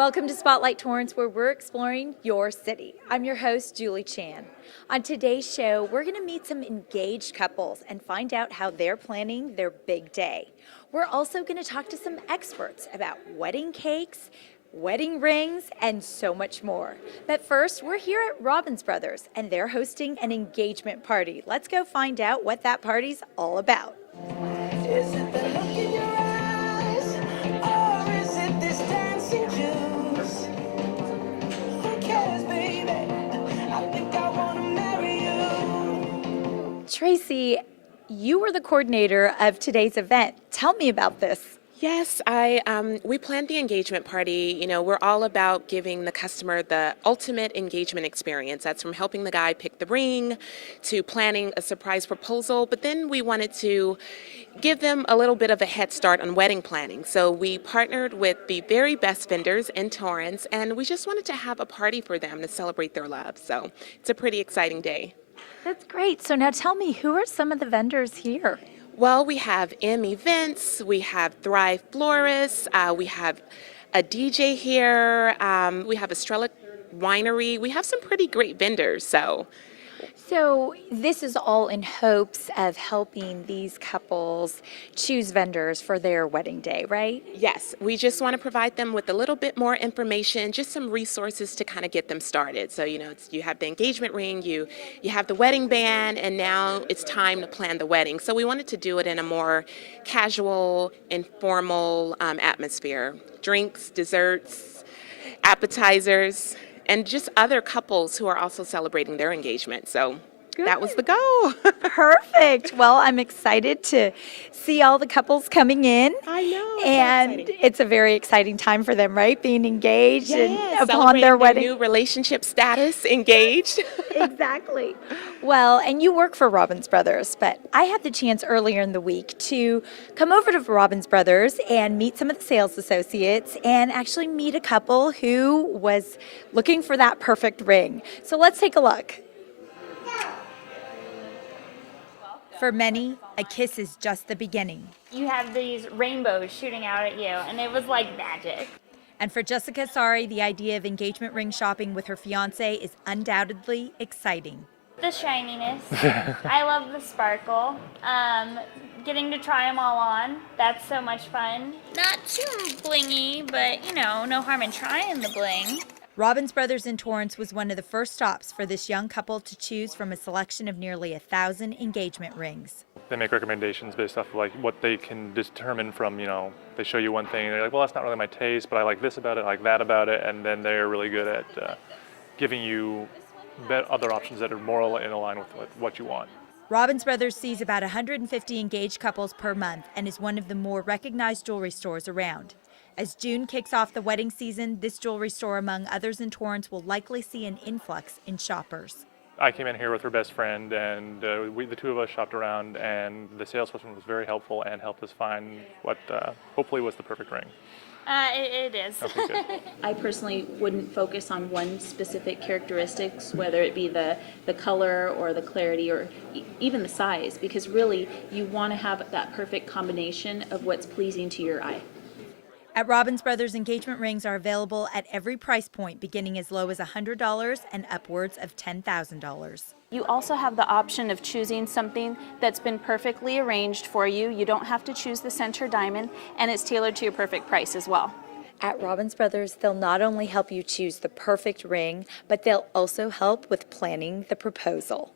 Welcome to Spotlight Torrance, where we're exploring your city. I'm your host, Julie Chan. On today's show, we're going to meet some engaged couples and find out how they're planning their big day. We're also going to talk to some experts about wedding cakes, wedding rings, and so much more. But first, we're here at Robbins Brothers, and they're hosting an engagement party. Let's go find out what that party's all about. Is it the look in your eyes, or is it this dancing juice? Who cares, baby? I think I wanna marry you. Tracy, you were the coordinator of today's event. Tell me about this. Yes, we planned the engagement party. You know, we're all about giving the customer the ultimate engagement experience. That's from helping the guy pick the ring to planning a surprise proposal. But then we wanted to give them a little bit of a head start on wedding planning. So we partnered with the very best vendors in Torrance, and we just wanted to have a party for them to celebrate their love. So it's a pretty exciting day. That's great. So now tell me, who are some of the vendors here? Well, we have M Events, we have Thrive Florists, we have a DJ here, we have Estrella Winery. We have some pretty great vendors. So this is all in hopes of helping these couples choose vendors for their wedding day, right? Yes, we just want to provide them with a little bit more information, just some resources to kind of get them started. So, you know, you have the engagement ring, you have the wedding band, and now it's time to plan the wedding. So we wanted to do it in a more casual, informal atmosphere. Drinks, desserts, appetizers, and just other couples who are also celebrating their engagement. So that was the goal. Perfect. Well, I'm excited to see all the couples coming in. I know. And it's a very exciting time for them, right? Being engaged and upon their Celebrating wedding. new relationship status, engaged. Exactly. Well, and you work for Robbins Brothers, but I had the chance earlier in the week to come over to Robbins Brothers and meet some of the sales associates and actually meet a couple who was looking for that perfect ring. So let's take a look. For many, a kiss is just the beginning. You have these rainbows shooting out at you, and it was like magic. And for Jessica Sari, the idea of engagement ring shopping with her fiance is undoubtedly exciting. The shininess. I love the sparkle. Getting to try them all on, that's so much fun. Not too blingy, but you know, no harm in trying the bling. Robbins Brothers in Torrance was one of the first stops for this young couple to choose from a selection of nearly 1,000 engagement rings. They make recommendations based off of like what they can determine from, you know, they show you one thing and they're like, well, that's not really my taste, but I like this about it, I like that about it, and then they're really good at giving you other options that are more in line with what you want. Robbins Brothers sees about 150 engaged couples per month and is one of the more recognized jewelry stores around. As June kicks off the wedding season, this jewelry store, among others in Torrance, will likely see an influx in shoppers. I came in here with her best friend, and the two of us shopped around, and the salesperson was very helpful and helped us find what hopefully was the perfect ring. It is. Okay, good. I personally wouldn't focus on one specific characteristics, whether it be the color or the clarity or even the size, because really you want to have that perfect combination of what's pleasing to your eye. At Robbins Brothers, engagement rings are available at every price point, beginning as low as $100 and upwards of $10,000. You also have the option of choosing something that's been perfectly arranged for you. You don't have to choose the center diamond, and it's tailored to your perfect price as well. At Robbins Brothers, they'll not only help you choose the perfect ring, but they'll also help with planning the proposal.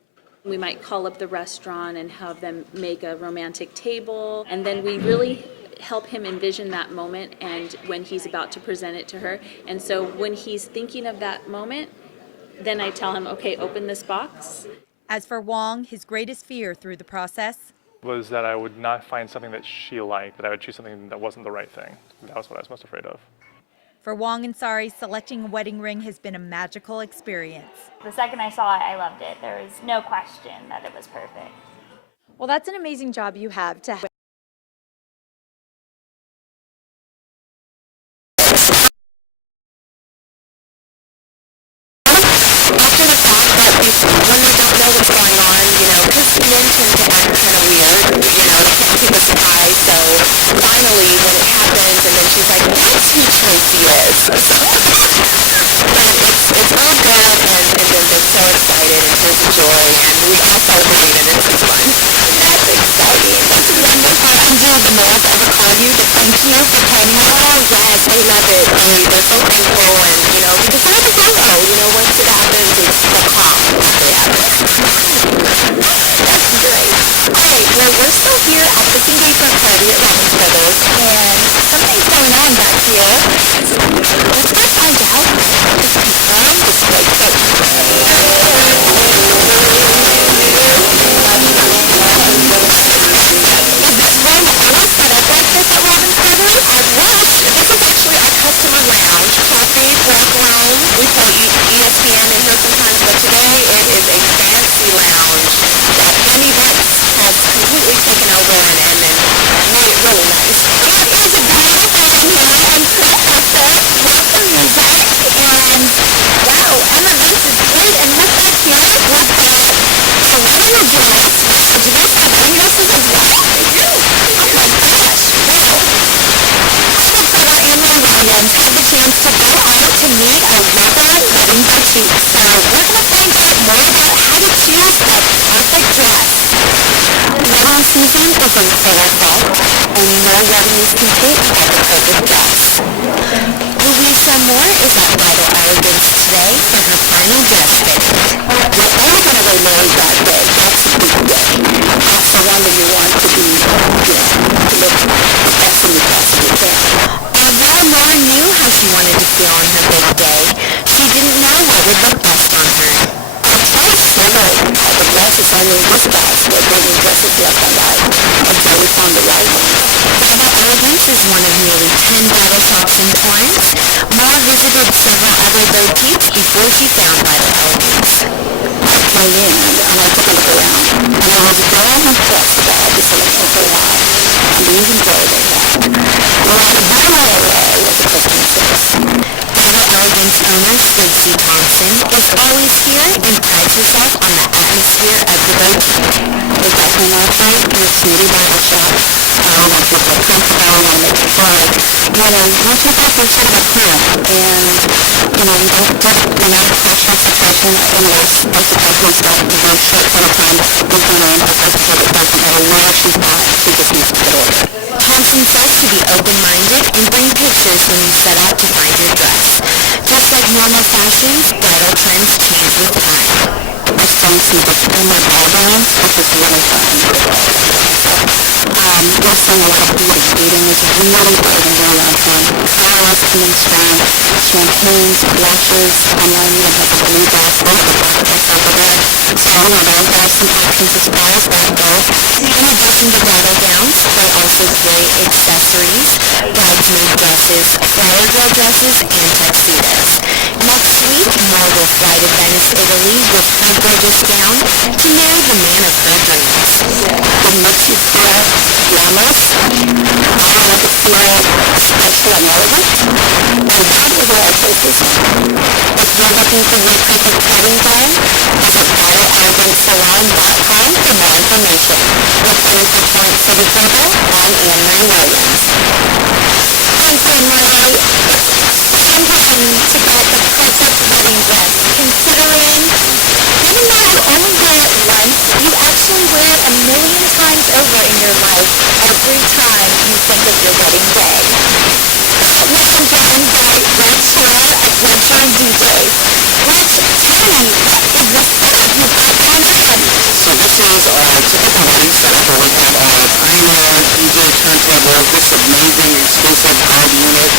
We might call up the restaurant and have them make a romantic table, and then we really help him envision that moment and when he's about to present it to her. And so when he's thinking of that moment, then I tell him, okay, open this box. As for Wong, his greatest fear through the process Was that I would not find something that she liked, that I would choose something that wasn't the right thing. That was what I was most afraid of. For Wong and Sari, selecting a wedding ring has been a magical experience. The second I saw it, I loved it. There was no question that it was perfect. Well, that's an amazing job you have to have. When they don't know what's going on, you know, because men tend to act kind of weird, you know, to keep us surprised. So finally, when it happened, and then she's like, that's who Tracy is. But it's all good, and they're so excited and full of joy, and we all celebrate, and it's just fun. That's exciting. That's wonderful. And do the mails ever call you to thank you for planning it? Oh, yes, they love it. They're so thankful, and, you know, we just have a photo. You know, once it happens, it's the calm after it happens. That's great. All right, well, we're still here at this engagement party at Robin's Brothers, and something's going on back here. Let's go find out. It's confirmed. It's great. Is this room always set up like this at Robin's Brothers? Well, this is actually our customer lounge. Coffee, walk around. We play ESPN in here sometimes, but today it is a fancy lounge that Fun Events has completely taken over and then made it really nice. It is a beautiful in here, and Chris has set lots of music, and wow, Emma, this is great. And look back here, we've got a wedding dress. Wow, do they have wedding dresses as well? They do. Oh my gosh, wow. Our Emma and Ryan had the chance to go out to meet a local wedding boutique. So we're going to find out more about how to choose the perfect dress. Wedding season is in full effect, and no wedding is complete without the perfect dress. Louisa Moore is at Vital Elegance today for her final dress fitting. Well, everybody they married that day, that's the big day. That's the one that you want to be, to look the best in your dress you can. Although Moore knew how she wanted to feel on her big day, she didn't know what would look best on her. The dress is only this size. We're building dresses left and right until we found the right one. Vital Elegance is one of nearly 10 bridal shops in Torrance. Moore visited several other boutiques before she found Vital Elegance. I came in and I took a look around, and I was very impressed by the selection they had and the inventory they had. What I blew me away was the customer service. Vital Elegance owner Stacy Thompson is always here and prides herself on the atmosphere of the boutique. It's like when I find in a community bridal shop, I want people to feel comfortable, I want to make it fun. Once you get there, sort of at home, and, we don't put a lot of pressure and suppression unless basically he's got a very short period of time to go in, or it doesn't matter where she's at, she just needs to get order. Thompson says to be open-minded and bring pictures when you set out to find your dress. Just like normal fashions, bridal trends change with time. I've seen some disclaimer guidelines, which is really fun. We're seeing a lot of beauty. Beauty is really very on trend. Flowers coming strong, champagnes, blushes, and then you have a blue dress, so they have some options as far as that goes. In addition to bridal gowns, there are also great accessories, bridesmaid dresses, flower girl dresses, and tuxedos. Next week, Moore will fly to Venice, Italy with her gorgeous gown to marry the man of her dreams. It makes you feel glamorous. I want to feel special and elegant. And that is where I focus on. If you're looking for your perfect wedding gown, visit VitalElegantSalon.com for more information. Reporting for Torrance CitiCABLE, I'm Anne-Marie Williams. Thanks, Anne-Marie. It's important to get the perfect wedding dress, considering even though you only wear it once, you actually wear it a million times over in your life every time you think of your wedding day. Now I'm joined by Reg Shaw at Redshine DJs. Reg, tell me, what is this setup you've got going on? So this is our typical wedding setup where we have our Pioneer DJ turntable, this amazing exclusive hard unit,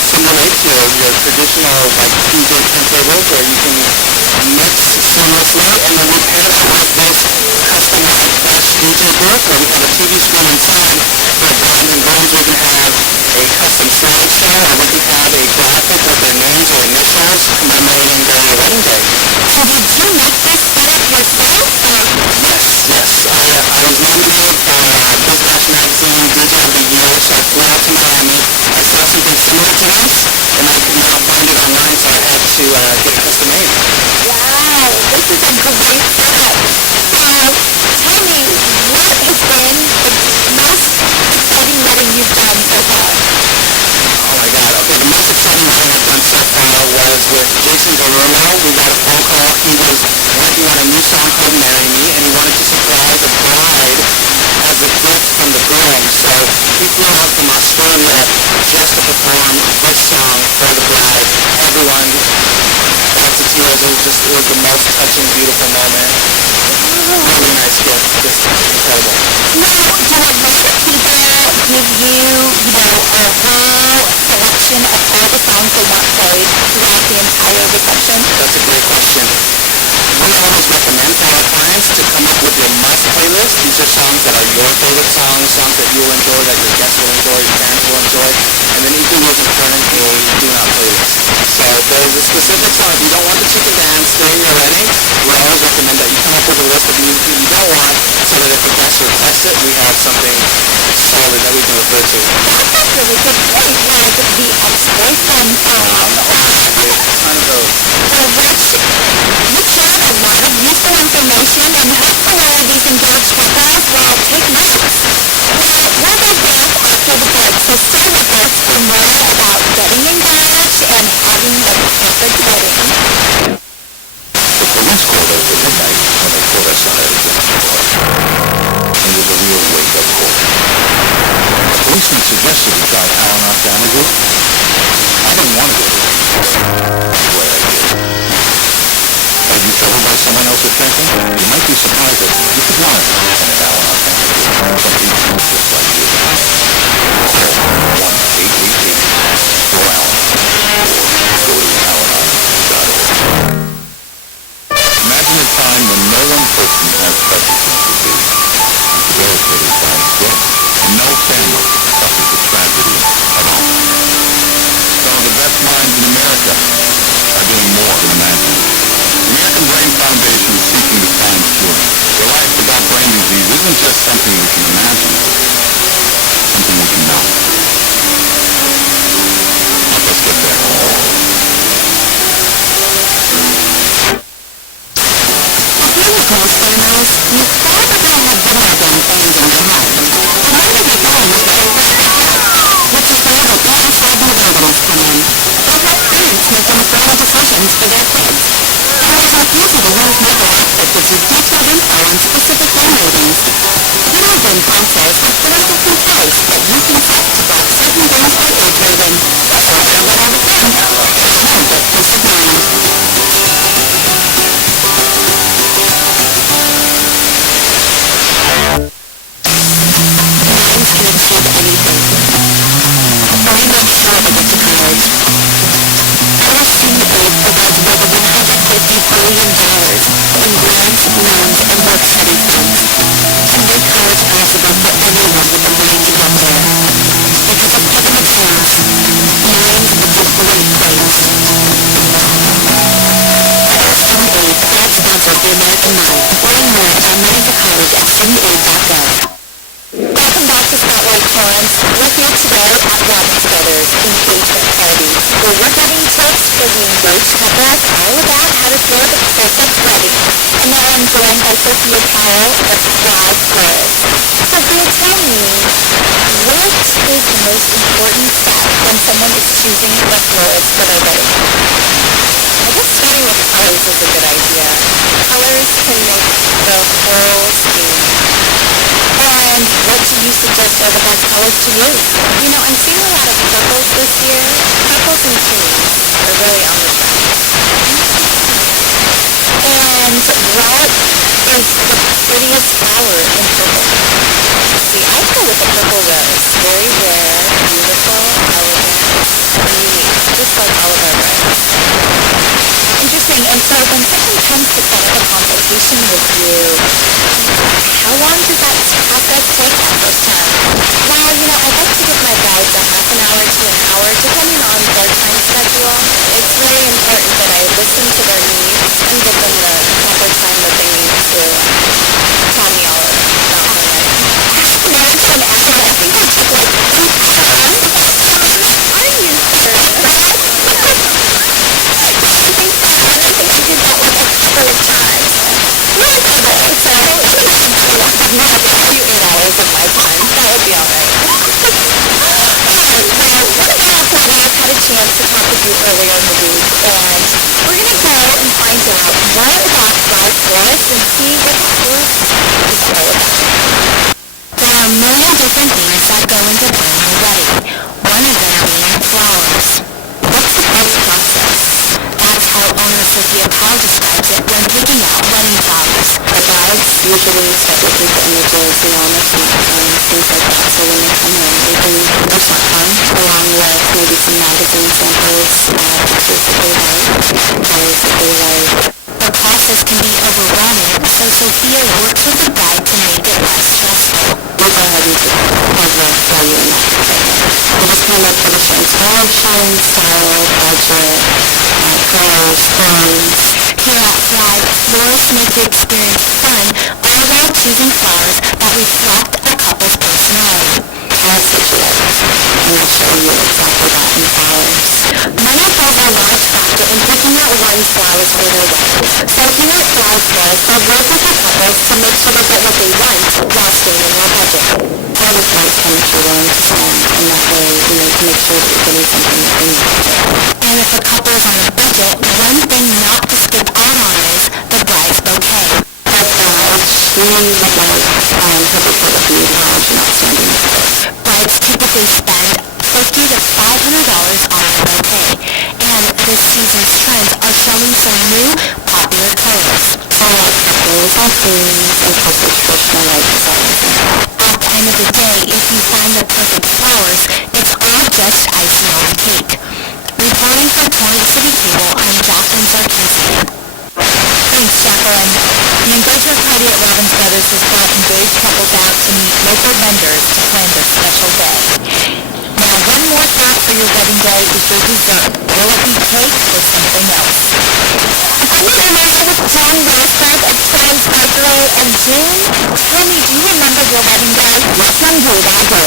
similar to your traditional DJ turntables where you can mix seamlessly, and then we pair that with this customized Dutch DJ booth where we have a TV screen inside. For bride and grooms, we can have a custom slideshow, or we can have a graphic with their names or initials commemorating their wedding day. So did you make this setup yourself? Yes. I was nominated for Business Magazine DJ of the Year, so I flew out to Miami. I saw something similar to this, and I could not find it online, so I had to get it custom made. Wow, this is a great setup. Tell me, what has been the most exciting wedding you've done so far? he was working on a new song called Marry Me, and he wanted to surprise the bride as a gift from the groom. So he flew out from Australia just to perform this song for the bride. Everyone got to tears. It was the most touching, beautiful moment. Really nice gift, just incredible. Now, do a lot of people give you, a whole selection of all the songs they want played throughout the entire reception? That's a great question. We always recommend to our clients to come up with your must playlist. These are songs that are your favorite songs that you'll enjoy, that your guests will enjoy, your fans will enjoy, and then equally as important, a do not playlist. So there's a specific song. If you don't want the chicken dance during your wedding, we always recommend that you come up with a list of music you don't want, so that if the guests request it, we have something solid that we can refer to. That's a really good point, like the ex-boyfriend song, or Kind of those. Well, Rich, you shared a lot of useful information, and hopefully these engaged couples will take notes. Well, we'll be back after the break, so stay with us for more about getting engaged and having the perfect wedding. The police called us at midnight when they caught us on everything. It was a real wake-up call. A policeman suggested we try Al-Anon Family Group. I didn't want to go to it. Anyway, I did. Are you told by someone else attention? You might be surprised that you could want it in an Al-Anon Family Group. Some people just like you. Call 1-888-4-ALAN or go to alanon.org. Imagine a time when no one person has special things to do and debilitated by death. No family suffers the tragedy of all. Some of the best minds in America are doing more than imagine. The American Brain Foundation is seeking to find a cure. Your life without brain disease isn't just something we can imagine, something we can know. Help us get there. Listeners, you probably have been with them in younger home. Maybe the phone is the which is where the parents-driven weddings come in. They help parents make informed decisions for their kids. And they help you to the Wins mobile app that gives you detailed info on specific home ratings. The Wins also has services in place that you can set to block certain things by age rating. So feel whatever thing. Home for peace of mind. Minds can achieve anything. Why not start with it to college? SPOTLIGHT provides more than $150 billion in grants, loans, and work study funds to make college possible for everyone with a mind to get there. Because of government chance, minds reach a great place. SPOTLIGHT proud sponsors the American Mind. Learn more at mindtocollege@studentaid.gov. Welcome back to Spotlight Torrance. We're here today at Robbins Brothers Engagement Party, where we're giving tips for the engaged couples all about how to throw the perfect wedding. And now I'm joined by Sophia Powell of Thrive Florist. Sophia, tell me, what is the most important step when someone is choosing the florist for their wedding? I guess starting with colors is a good idea. Colors can make the whole scheme. And what do you suggest are the best colors to use? You know, I'm seeing a lot of purples this year. Purples and pinks are really on the trend. And what is the prettiest flower in purple? See, I go with the purple rose. Very rare, beautiful, elegant, and unique, just like all of our brides. Interesting. And so when someone comes to set up a consultation with you, how long does that process take at this time? Well, you know, I like to give my brides a half an hour to an hour, depending on their time schedule. It's really important that I listen to their needs and give them the proper time that they need to tell me all about my wedding. I imagine after that you guys took like 8 hours. Are you serious? I think so. I don't think you did that like a couple of times. Really good though. So it was a good one. You have a few 8 hours of my time. That would be all right. Now, what about when we've had a chance to talk with you earlier in the week, and we're going to go and find find out more about Live Florist and see what Florist is all about. There are many different things that go into planning a wedding. One of them being flowers. What's the whole process? That's how owner Sophia Powell describes it when picking out wedding flowers. The brides usually start looking for images, and things like that. So when they come in, they bring their smartphone along with maybe some magazine samples, pictures that they like, colors that they like. The process can be overwhelming, so Sophia works with the bride to make it less stressful. We go ahead and just tell you in that process. We just come up with a inspiration, style, budget, colors, themes. Here at Thrive, florists make the experience fun all while choosing flowers that reflect a couple's personality. I'll switch it up and I'll show you exactly that in flowers. Money plays a large factor in picking out one's flowers for their wedding. So here at Thrive Florists, we work with the couples to make sure they get what they want while staying in their budget. I always like coming to willing to spend in that way, to make sure that you're getting something within your budget. And if a couple is on a budget, one thing not to skip out on is the bride's bouquet. The bride, she would like her bouquet to be large and outstanding. Brides typically spend $50 to $500 on a bouquet, and this season's trends are showing some new popular colors. I like purples, and greens, and purple traditional light designs. At the end of the day, if you find the perfect flowers, it's all just icing on the cake. Reporting for Torrance CitiCABLE, I'm Jacqueline Sarkisian. Thanks, Jacqueline. The engagement party at Robbins Brothers has brought engaged couples out to meet local vendors to plan their special day. Now, one more thought for your wedding day is your dessert. Will it be cake or something else? I'm in with John Rosberg at Friends February and June. Tell me, do you remember your wedding day? Yes, indeed, I do.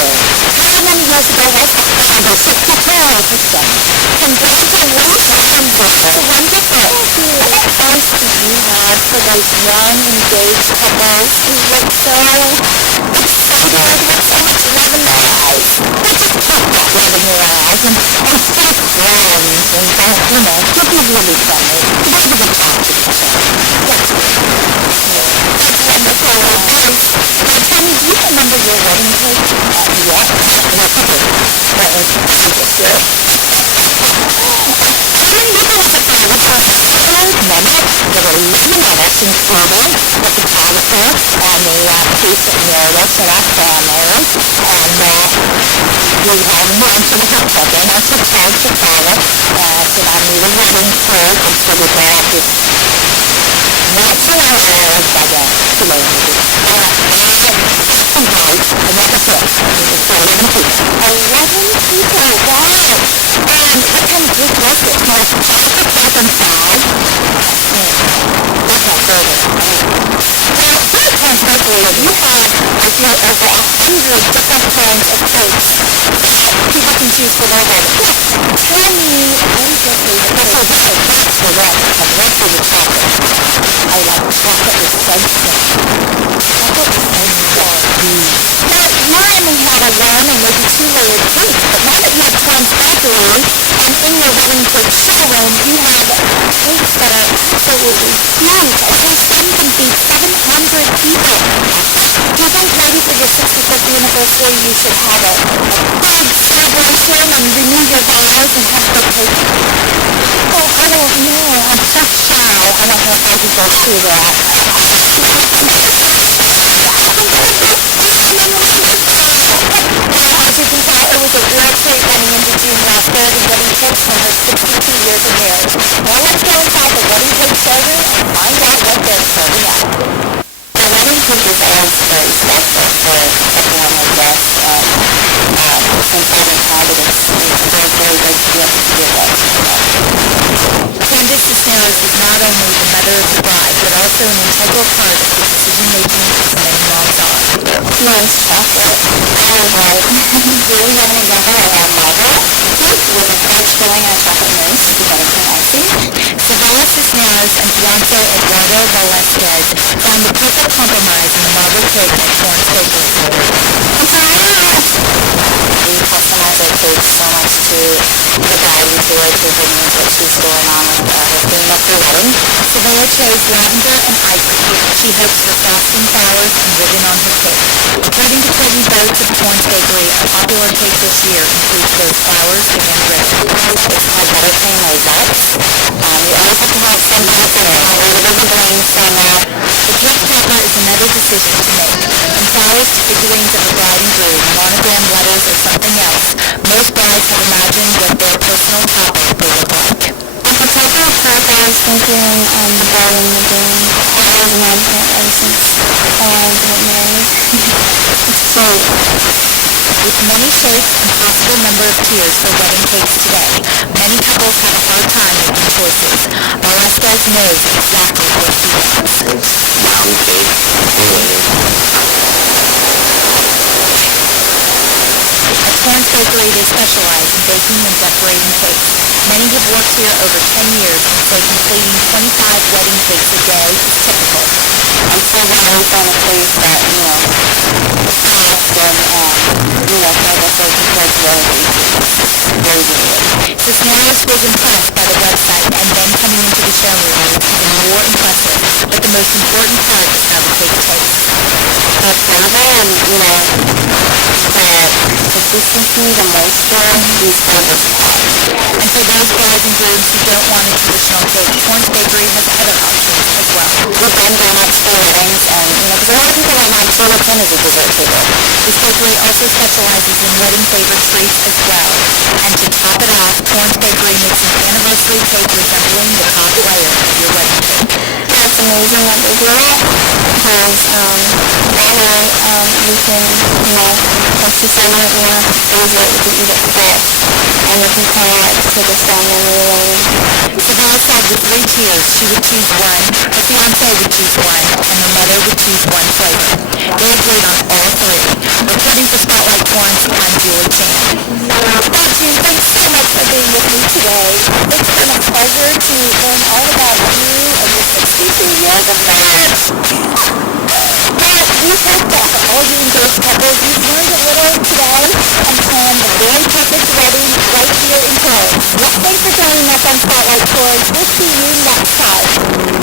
How many years ago was it? Over 62, sister. Congratulations. Wonderful. What advice do you have for those young, engaged couples who look so excited with so much love in their eyes? They just put that love in your eyes and start crying and to be really funny. To be able to talk to each other. That's wonderful advice. Now tell me, do you remember your wedding cake? Yes, what to do. That was this year. I remember what the flowers were. Excellent, minute, little easy minutes included the photographer and the priest that married us in our family. And we had one for the children. I took charge of the flower. So I needed a wedding cake, and so we had this not so hours, I guess, too late. Some guys, and what was it? It was for 11 people. 11 people, wow! And what kind of group was it? Well, chocolate and five. Okay, further. Now, I can't believe you have, I feel, over 100 different kinds of cakes that people can choose for their wedding. Tell me, what is your favorite cake? So this is just the red, and red for the chocolate. I like chocolate with sunset. Chocolate with sunset. Now, mine only had a one and maybe two-layered cake, but now that you have Tom's Factory, and in your wedding cake showroom, you have cakes that are absolutely huge. I think some can feed 700 people. Do you think maybe for your 65th anniversary you should have a big celebration and renew your vows and have the cake? Oh, I don't know. I'm so shy. I don't know how people do that. As you can tell, it was a real treat running into June Rosberg and Wedding Cakes for her 62 years of marriage. Now let's go inside the Wedding Cake showroom and find out what they're serving up. The wedding cake is always very special for someone like us. Since I haven't had it, it's very good to be able to give us. Candace Cisneros is not only the mother of the bride, but also an integral part of the decision-making for many moms. Nice chocolate. I was really young together around Margaret. We were first filling our chocolate mousse to go for icing. Savannah Cisneros and fiance Eduardo Velasquez found the perfect compromise in the marble cake at Torrance Bakery. We customize our dedicates so much to the bride and joy to her needs that she's going on with her theme of her wedding. Savannah chose lavender and ivory. She hopes for frosting flowers and ribbon on her cake. According to Courtney Boats of Torrance Bakery, a popular cake this year includes both flowers and ribbon. It's called Buttercream Rosettes. You always have to have some balcony or the ribbon blings on that. The cake topper is another decision to make. From flowers to figurines of the bride and groom, monogram letters, or something else, most brides have imagined what their personal topper will look like. For topper, first I was thinking the bride and the groom. I always imagined it ever since I got married. It's sweet. With many shapes and possible number of tiers for wedding cakes today, many couples have a hard time making choices. Alescas knows exactly what he wants. Mountain cake. At Torrance Bakery, they specialize in baking and decorating cakes. Many have worked here over 10 years and say completing 25 wedding cakes a day is typical. I'm so glad we found a place that, fast and, flavorful compared to other bakeries. Very good. Cisneros was impressed by the website and then coming into the showroom was even more impressive. But the most important part is how the cake tastes. The flavor and, the consistency, the moisture, these flavors are. And for those brides and grooms who don't want a traditional cake, Torrance Bakery has other options as well. We've done donuts for weddings, and because a lot of people don't want sweet as a dessert table. This bakery also specializes in wedding favorite treats as well. And to top it off, Torrance Bakery makes an anniversary cake resembling the top layer of your wedding cake. That's amazing that they do that, because that way we can, once you send it, things that you can eat it fresh, and you can plan it to take us down memory lane. Savannah said with 3 tiers, she would choose one, her fiance would choose one, and her mother would choose one flavor. They agreed on all 3. Reporting for Spotlight Torrance, I'm Julie Chan. Thank you. Thanks so much for being with me today. It's been a pleasure to learn all about you and your 62 years of marriage. We hope that for all you engaged couples, you've learned a little today and planned the very perfect wedding right here in Torrance. Thanks for joining us on Spotlight Torrance. We'll see you next time.